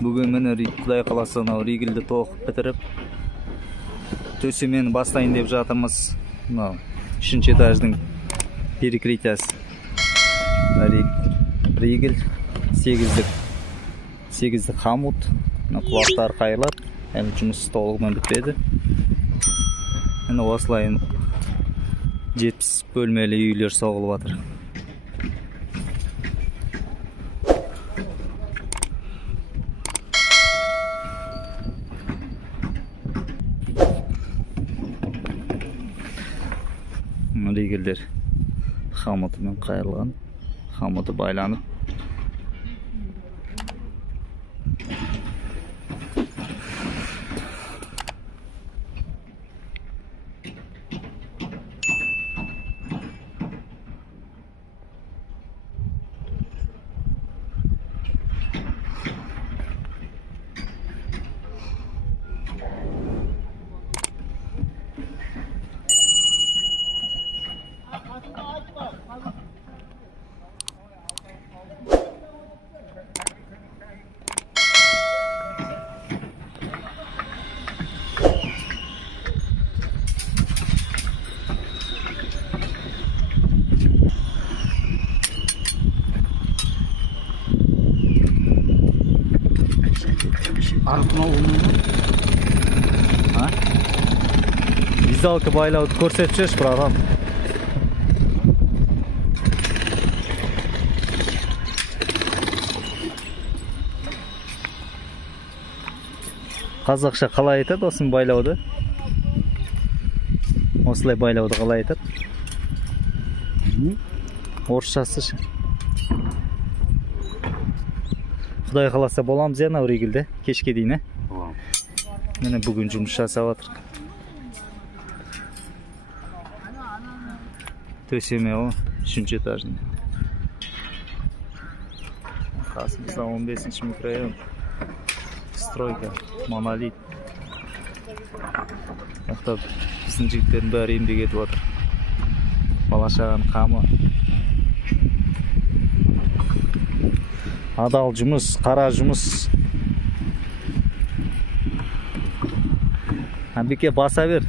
Бүгін мені Құдай қаласа Ригілді тоқып бітіріп, төсемені бастайын деп жатырмыз. 3-ші этаждың перекрытиясы. Ригіл 8-ді қамут, құлақтар қайылады. Әлі жұмыс толығымен бітпеді. Осылай 70 бөлмелі үйлер соғылып жатыр. Ригелдер қамытымен қайырылған, қамыты байланып. Вязалка байлауды көрсетіп жүрші программ. Қазақша қалай айтады осын байлауды? Осылай байлауды қалай айтады? Орысшасы ше. Құдай қаласа боламыз ена Ригілде кешке дейін. Мені бүгін жұмыс жасап жатыр. Төсеме о 3-ші этаждың. Қасымызда 15-ші микрорайон. Стройка, монолит. Яқта біздің жігіттердің бәрі еңбек етіп жатыр. Бала-шағаның қамы. Адал жұмыс, қара жұмыс. Беке баса бер.